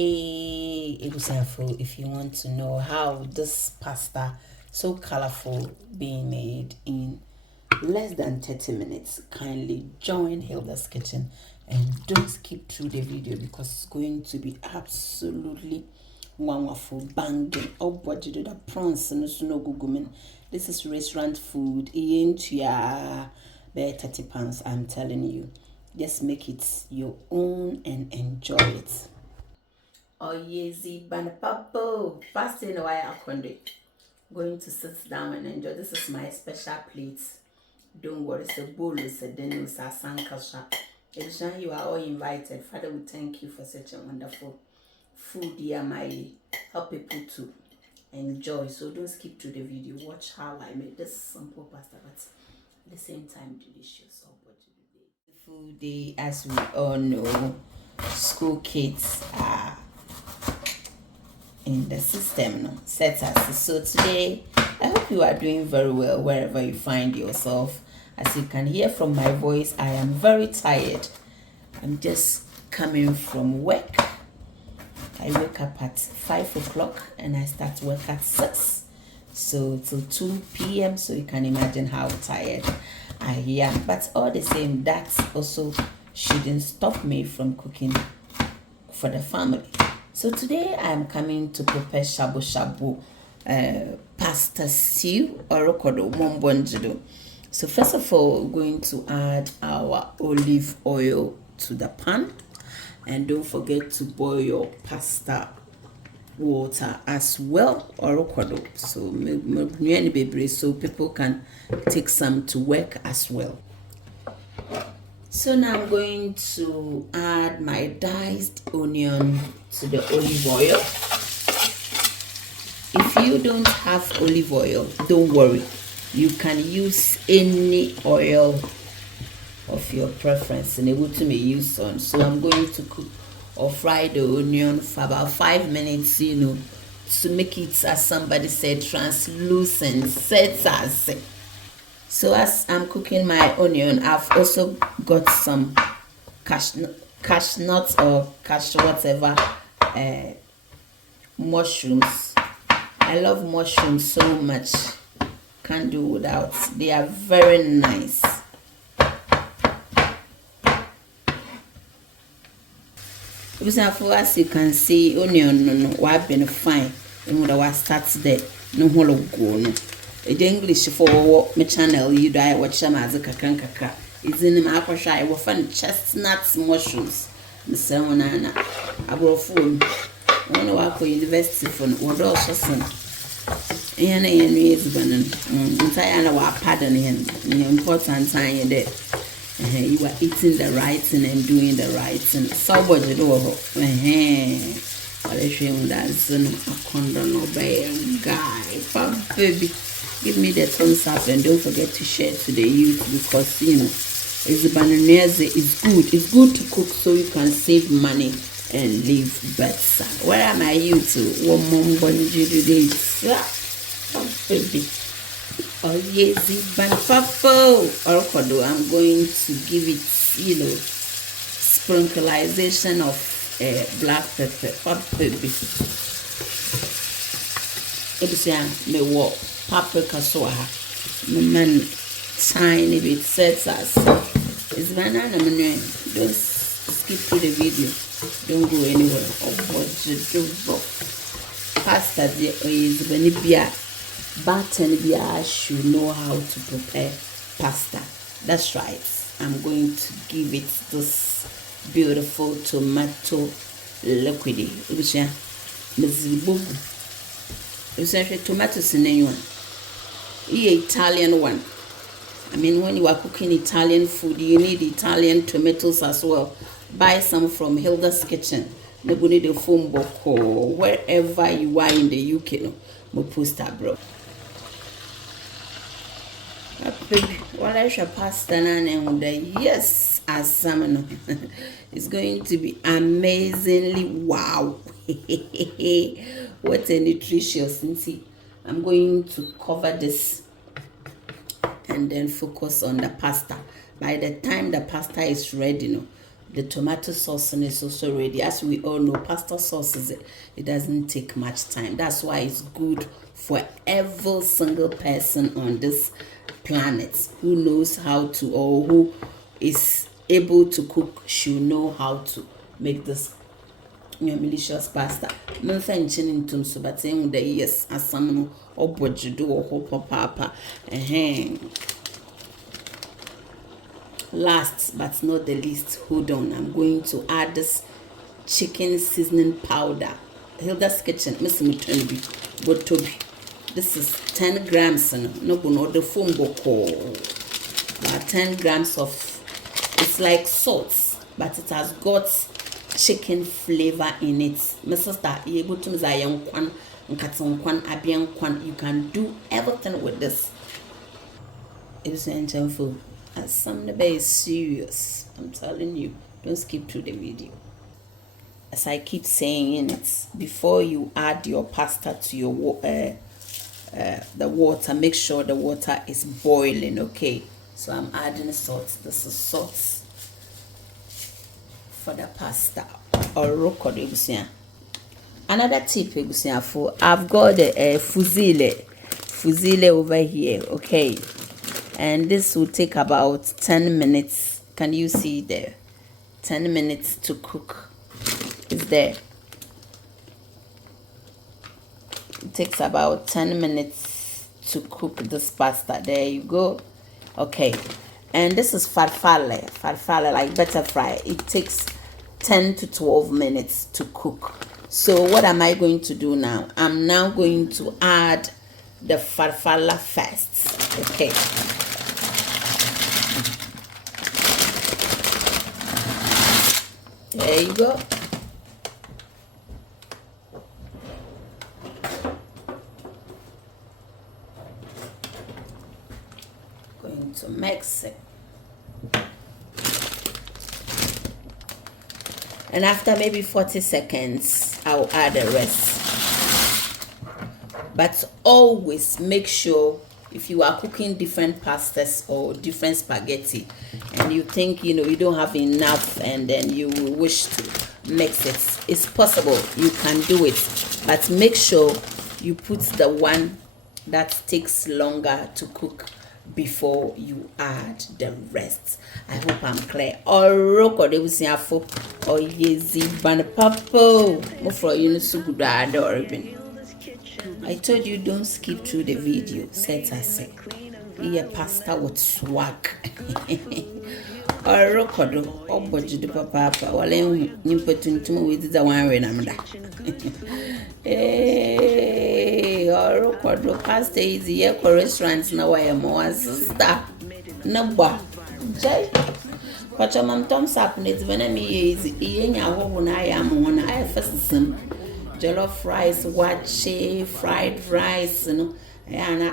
It was helpful if you want to know how this pasta so colorful being made in less than 30 minutes. Kindly join Hilda's Kitchen and don't skip through the video because it's going to be absolutely wonderful. Banging. Oh, what you do the prawns and no gugumin. This is restaurant food. Bear 30 pounds, I'm telling you. Just make it your own and enjoy it. Oh, yezi banapapo. Fasting why I going to sit down and enjoy. This is my special plate. Don't worry, it's a bowl, it's a dinner, it's a sankasha. Edishan, you are all invited. Father, we thank you for such a wonderful food here, my help people to enjoy. So don't skip through the video. Watch how I made this simple pasta, but at the same time delicious. Food day, as we all know, school kids are in the system, no? Set us. So today, I hope you are doing very well wherever you find yourself. As you can hear from my voice, I am very tired. I'm just coming from work. I wake up at 5 o'clock and I start work at 6. So till 2 p.m. So you can imagine how tired I am. But all the same, that also shouldn't stop me from cooking for the family. So today I'm coming to prepare shabu shabu pasta stew or rokodo mombonjido. So first of all, we're going to add our olive oil to the pan, and don't forget to boil your pasta water as well or rokodo. So people can take some to work as well. So now I'm going to add my diced onion to the olive oil. If you don't have olive oil, don't worry. You can use any oil of your preference and able to make use on. So I'm going to cook or fry the onion for about 5 minutes, to make it, as somebody said, translucent. So as I'm cooking my onion, I've also got some cash nuts or cashew whatever mushrooms. I love mushrooms so much. Can't do without. They are very nice. As you can see, onion no wa been fine. And what I start there, no holo go no. The English for my channel, you die watch them as a kakra. It's in my aquasha. I will find chestnuts mushrooms. Mr. Onana, I brought phone. One walk to university for what also son. And I is banana. Entire our pardon him. The important time there. You are eating the right thing and doing the right thing. Somebody do I shame that's a condom or guy. Baby, give me the thumbs up and don't forget to share to the youth because it's a banana. It's good. It's good to cook so you can save money and live better. Where am I you to? One mom bonny today. Baby. Oh yes, banana or I'm going to give it, sprinkleization of black pepper. Baby. Me walk paprika so my man tiny bit sets us. It's banana man. Don't skip through the video. Don't go anywhere. Oh what you do. Pasta is vanilla. But anybody should know how to prepare pasta. That's right. I'm going to give it this beautiful tomato liquid. It's actually tomatoes in anyone. Italian one. I mean, when you are cooking Italian food, you need Italian tomatoes as well. Buy some from Hilda's Kitchen. Nobody the phone book or wherever you are in the UK. No, poster bro. What I shall pasta and yes, as salmon. It's going to be amazingly wow. What a nutritious. See, I'm going to cover this and then focus on the pasta. By the time the pasta is ready, The tomato sauce is also ready. As we all know, pasta sauce it doesn't take much time. That's why it's good for every single person on this planet who knows how to, or who is able to cook, should know how to make this delicious pasta. Men fenching into so but saying the yes as some or budget or hope papa. Last but not the least, hold on, I'm going to add this chicken seasoning powder. Hilda's Kitchen, Miss Mutunbi, Botobi. This is 10 grams, no the foam boko. 10 grams of, it's like salt, but it has got chicken flavor in it. Mrs. That you able to zayan kwan, nkatan kwan, abian kwan. You can do everything with this. It's enjoyable. And some is serious. I'm telling you, don't skip through the video. As I keep saying in it, before you add your pasta to your the water, make sure the water is boiling. Okay, so I'm adding salt. This is salt for the pasta or rocodo. Another tip, for I've got the fusilli over here. Okay, and this will take about 10 minutes. Can you see there? 10 minutes to cook is there. It takes about 10 minutes to cook this pasta. There you go. Okay, and this is farfalle like butter fry. It takes 10 to 12 minutes to cook. So what am I going to do now? I'm now going to add the farfalle first. Okay, there you go. Going to mix it. And after maybe 40 seconds, I'll add the rest. But always make sure, if you are cooking different pastas or different spaghetti and you think you don't have enough and then you wish to mix it, it's possible, you can do it, but make sure you put the one that takes longer to cook before you add the rest. I hope I'm clear. Oroko de busiafo oyezi ban papo mo for you so good adorable. I told you don't skip through the video. Set aside. Here pasta with swag. Oroko do oboji do papa wale nimpetuntumo with the one renamda. Hey, oroko do pasta is here for restaurants now. I am one sister. Number Jay. But your mom thumbs up and it's when I'm easy. Yenya wo na I am one I first jollof rice, wache, fried rice, and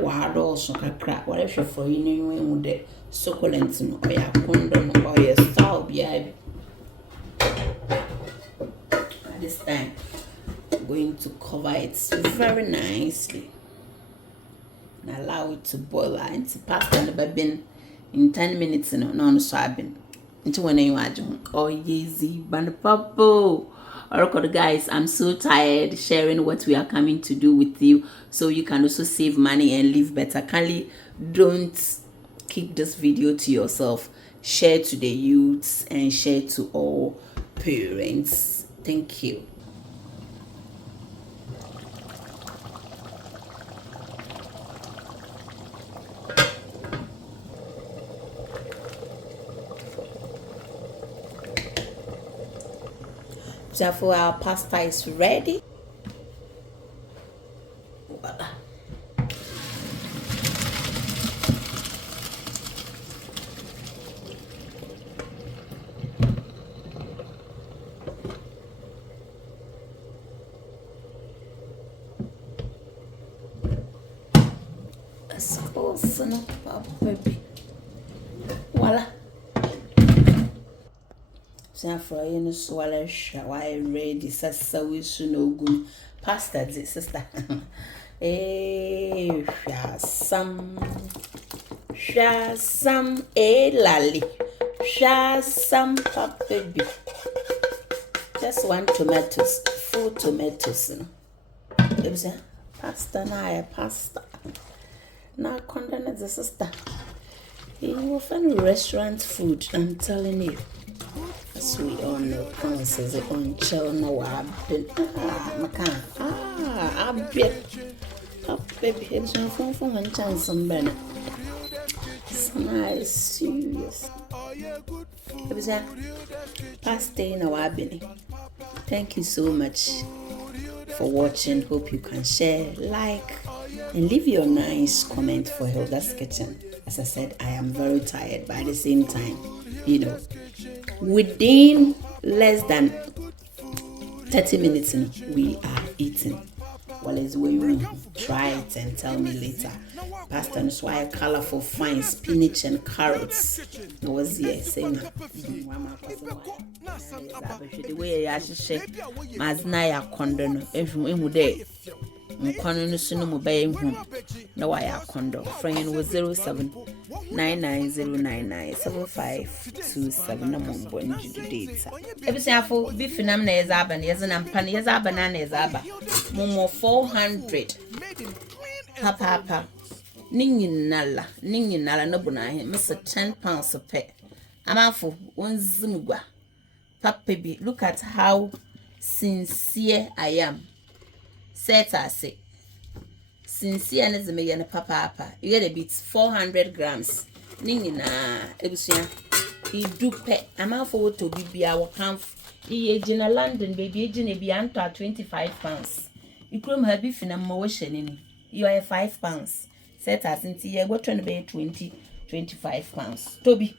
wild also crack. What if you for you with the succulent, or your condom, or your style behind. At this time, I'm going to cover it very nicely and allow it to boil into pasta and the bin in 10 minutes. Non soybean into when you add oh, easy, band purple. Alright, guys, I'm so tired sharing what we are coming to do with you, so you can also save money and live better. Kindly don't keep this video to yourself. Share to the youths and share to all parents. Thank you. So our pasta is ready. Voila. Let's close up, baby. Voila. So for you swallow shower ready. Sasa we should know good pasta, sister. Eh, some lali, some baby. Just 1 tomatoes, 4 tomatoes. You say, pasta na pasta. Now condemn the sister. You will find restaurant food, I'm telling you. As we all know, promises on chill no I've baby, it's my phone and chance some banner. Nice, serious. It was a past day in our Benny. Thank you so much for watching. Hope you can share, like, and leave your nice comment for Hilda's Kitchen. As I said, I am very tired, but at the same time, within less than 30 minutes, we are eating. Well, it's way you try it and tell me later. Pasta and swire colorful fine spinach and carrots. No was here saying the way I should say Maznaya condon if day. Mkono nusu mu baye hu na waya kondo friend was 0799099757 na mombo njidu data ebisiafo beef nam na yezaba na yezana mpan yezaba na yezaba momo 400 papa ninginala na buna he miss 10 pounds pe amafo wonzimugwa papa bi look at how sincere I am. Set as sincere as me and papa. You get a bit 400 grams. Ningina ebusia. He do pet. I'm out for to be our camp. He age in a London baby agent be anto 25 pounds. You come her beef in a motion. You are 5 pounds. Set as in tea, what trying to be 25 pounds. Toby.